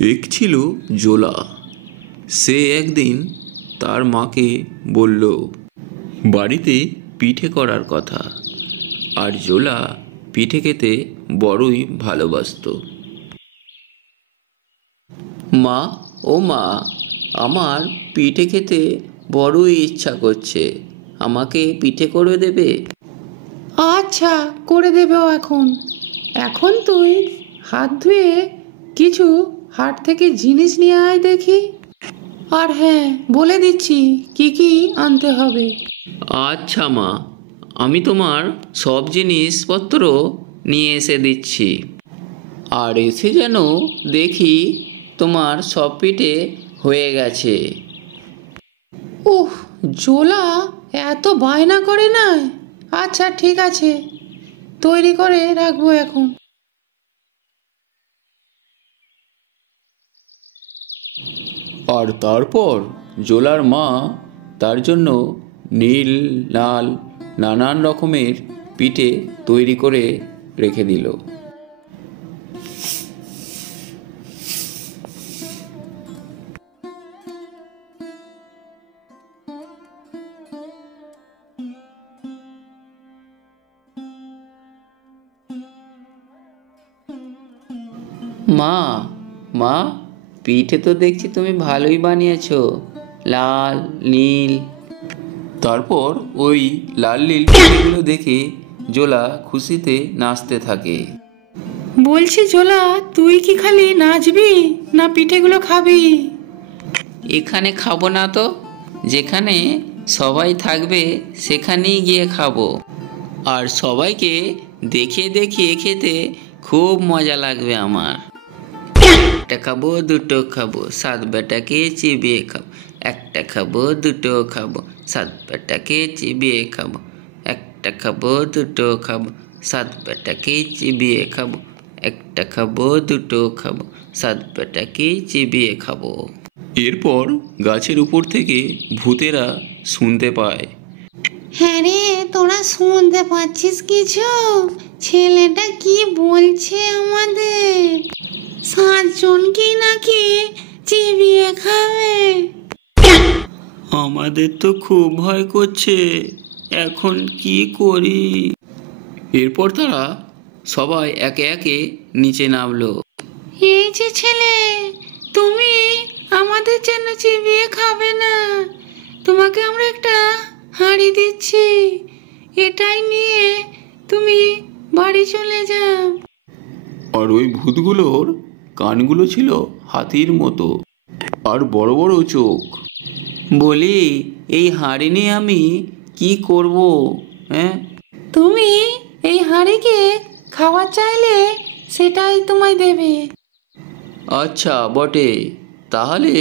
এক ছিল জোলা। সে একদিন তার মাকে বলল বাড়িতে পিঠে করার কথা। আর জোলা পিঠে খেতে বড়ই ভালোবাসত। মা, ও মা, আমার পিঠে খেতে বড়ই ইচ্ছা করছে, আমাকে পিঠে করে দেবে? আচ্ছা, করে দেবে। এখন এখন তুই হাত ধুয়ে কিছু হাট থেকে জিনিস নিয়ে আয় দেখি। আর হ্যাঁ, বলে দিচ্ছি কি কি আনতে হবে। আচ্ছা মা, আমি তোমার সব জিনিসপত্র নিয়ে এসে দিচ্ছি। আর এসে যেন দেখি তোমার সব পিঠে হয়ে গেছে। উহ, জোলা এত বায়না করে না। আচ্ছা ঠিক আছে, তৈরি করে রাখবো এখন। আর তারপর জোলার মা তার জন্য নীল লাল নানান রকমের পিঠে তৈরি করে রেখে দিল। মা, মা, পিঠে তো দেখছি তুমি ভালোই বানিয়েছো, লাল নীল। তারপর ওই লাল নীল পিঠেগুলো দেখে জোলা খুশিতে নাচতে থাকে। বলছি জোলা, তুই কি খালি নাচবি না পিঠেগুলো খাবি? এখানে খাবো না তো, যেখানে সবাই থাকবে সেখানেই গিয়ে খাবো। আর সবাইকে দেখিয়ে দেখিয়ে খেতে খুব মজা লাগবে আমার। একটা খাবো, দুটো খাবো, সাত বেটাকে চিবিয়ে খাবো। একটা খাবো, দুটো খাবো, সাত বেটাকে চিবিয়ে খাবো। একটা খাবো, দুটো খাবো, সাত বেটাকে চিবিয়ে খাবো। একটা খাবো, দুটো খাবো, সাত বেটাকে চিবিয়ে খাবো। এরপর গাছের উপর থেকে ভূতেরা শুনতে পায়। হ্যাঁ রে, তোরা শুনতে পাচ্ছিস কিছু? ছেলেটা কি বলছে আমাদের? 7 জনকে নাকি চিবিয়ে খাবে। আমাদের তো খুব ভয় করছে, এখন কি করি? এরপর তারা সবাই একে একে নিচে নামলো। এই যে ছেলে, তুমি আমাদের জন্য চিবিয়ে খাবে না, তোমাকে আমরা একটা হাঁড়ি দিচ্ছি, এটাই নিয়ে তুমি বাড়ি চলে যাও। আর ওই ভূতগুলোর কানগুলো ছিল হাতির মতো আর বড় বড় চোখ। বলি, এই হাঁড়ি নিয়ে আমি কি করব? হ্যাঁ, তুমি এই হাঁড়িকে খাওয়া চাইলে সেটাই তোমায় দেবে। আচ্ছা বটে, তাহলে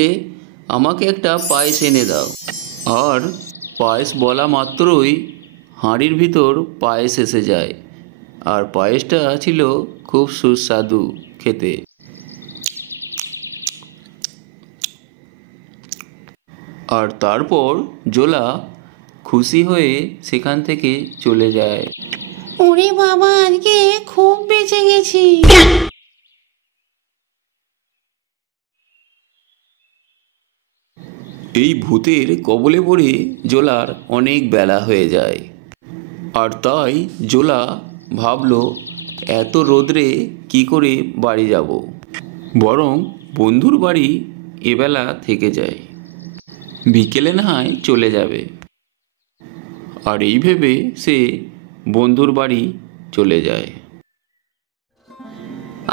আমাকে একটা পায়েস এনে দাও। আর পায়েস বলা মাত্রই হাঁড়ির ভিতর পায়েস এসে যায়। আর পায়েসটা ছিল খুব সুস্বাদু খেতে। আর তারপর জোলা খুশি হয়ে সেখান থেকে চলে যায়। ওরে বাবা, আজকে খুব বেঁচে গেছি। এই ভূতের কবলে পড়ে জোলার অনেক বেলা হয়ে যায়। আর তাই জোলা ভাবলো এত রোদ্রে কি করে বাড়ি যাব, বরং বন্ধুর বাড়ি এবেলা থেকে যায়, বিকেলে না হয় চলে যাবে। আর এই ভেবে সে বন্ধুর বাড়ি চলে যায়।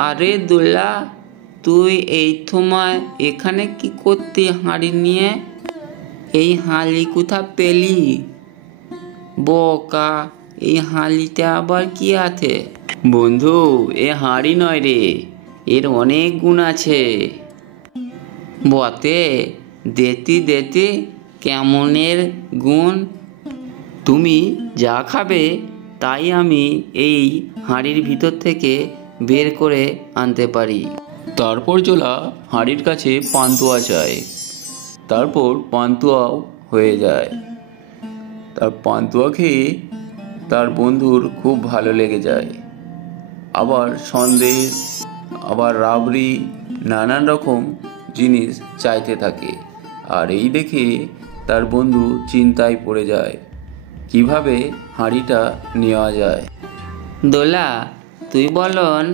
আরে দোলা, তুই এই সময় এখানে কি করতে হাঁড়ি নিয়ে? এই হাঁড়ি কোথা পেলি? বোকা, এই হাঁড়িতে আবার কি আছে? বন্ধু, এ হাঁড়ি নয় রে, এর অনেক গুণ আছে। বতে, দেতি দেতি কেমনের গুণ? তুমি যা খাবে তাই আমি এই হাঁড়ির ভিতর থেকে বের করে আনতে পারি। তারপর জোলা হাঁড়ির কাছে পান্তুয়া চায়। তারপর পান্তুয়াও হয়ে যায়। তার পান্তুয়া খেয়ে তার বন্ধুর খুব ভালো লেগে যায়। আবার সন্দেশ আবার রাবড়ি, নানান রকম জিনিস চাইতে থাকে। আর এই দেখে তার বন্ধু চিন্তায় পড়ে যায় কিভাবে হাঁড়িটা নেওয়া যায়। দোলা, তুই বলন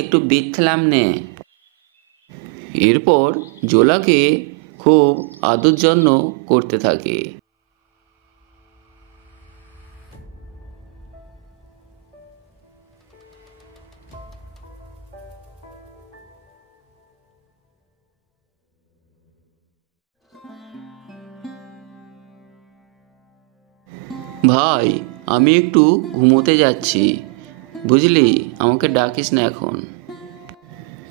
একটু বিথলাম নে। এরপর জোলাকে খুব আদর যত্ন করতে থাকে। ভাই, আমি একটু ঘুমোতে যাচ্ছি, বুঝলি, আমাকে ডাকিস না এখন।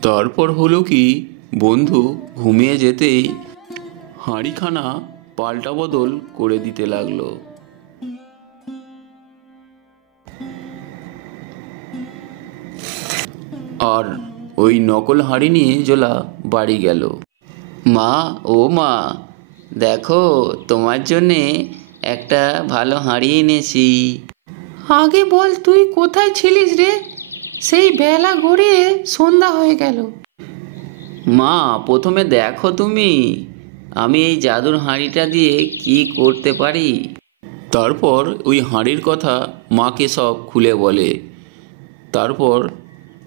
তারপর হলো কি, বন্ধু ঘুমিয়ে যেতেই হাঁড়িখানা পাল্টা বদল করে দিতে লাগলো। আর ওই নকল হাঁড়ি নিয়ে জোলা বাড়ি গেল। মা, ও মা, দেখো তোমার জন্যে একটা ভালো হাঁড়ি এনেছি। আগে বল, তুই কোথায় ছিলিস রে? সেই বেলা গড়িয়ে সন্ধ্যা হয়ে গেল। মা, প্রথমে দেখো তুমি আমি এই জাদুর হাঁড়িটা দিয়ে কি করতে পারি। তারপর ওই হাঁড়ির কথা মাকে সব খুলে বলে। তারপর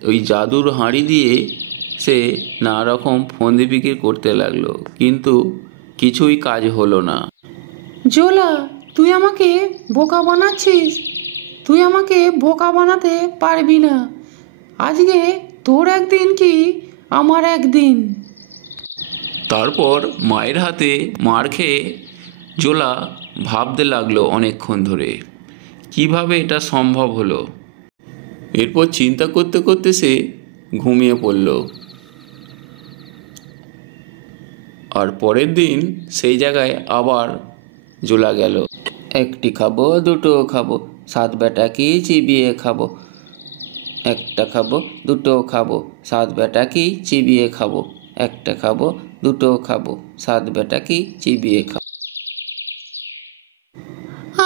ওই জাদুর হাঁড়ি দিয়ে সে নানা রকম ফন্দি ফিকির করতে লাগলো, কিন্তু কিছুই কাজ হলো না। জোলা, তুই আমাকে বোকা বানাচ্ছিস। তুই আমাকে বোকা বানাতে পারবি না। আজকে তোর একদিন কি আমার একদিন। তারপর মায়ের হাতে মার খেয়ে জোলা ভাবতে লাগলো অনেকক্ষণ ধরে কিভাবে এটা সম্ভব হলো। এরপর চিন্তা করতে করতে সে ঘুমিয়ে পড়ল। আর পরের দিন সেই জায়গায় আবার জোলা গেল। একটি খাবো, দুটো খাবো, সাত বেটা কি চিবিয়ে খাবো। একটা খাবো, দুটো খাবো, সাত বেটা কি চিবিয়ে খাবো। একটা খাবো, দুটো খাবো, সাত বেটা কি চিবিয়ে খাবো।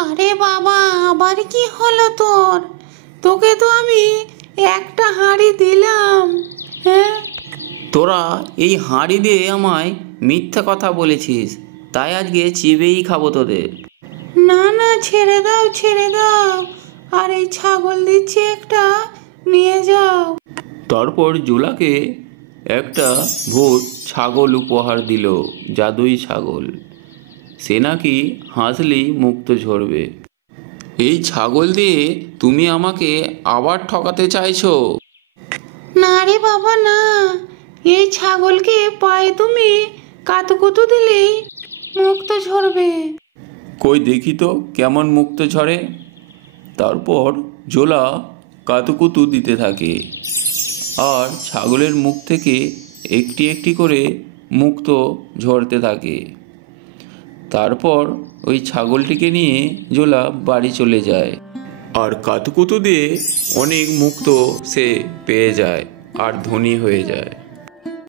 আরে বাবা, আবার কি হলো তোর? তোকে তো আমি একটা হাঁড়ি দিলাম। হ্যাঁ, তোরা এই হাঁড়ি দিয়ে আমায় মিথ্যা কথা বলেছিস, তাই আজকে চিবিয়েই খাবো তোদের। না না, ছেড়ে দাও ছেড়ে দাও। আর এই ছাগল দিচ্ছি একটা, নিয়ে যাও। তারপর জোলাকে একটা ভূত ছাগল উপহার দিল, জাদুই ছাগল। সে নাকি হাসলেই মুক্ত ঝরবে। এই ছাগল দিয়ে তুমি আমাকে আবার ঠকাতে চাইছো? না রে বাবা না, এই ছাগলকে পায়ে তুমি কাতুকুতু দিলেই মুক্ত ঝরবে। কই দেখি তো কেমন মুক্ত ঝরে। তারপর জোলা কাতুকুতু দিতে থাকে, আর ছাগলের মুখ থেকে একটি একটি করে মুক্ত ঝরতে থাকে। তারপর ওই ছাগলটিকে নিয়ে জোলা বাড়ি চলে যায়, আর কাতুকুতু দিয়ে অনেক মুক্ত সে পেয়ে যায় আর ধনী হয়ে যায়।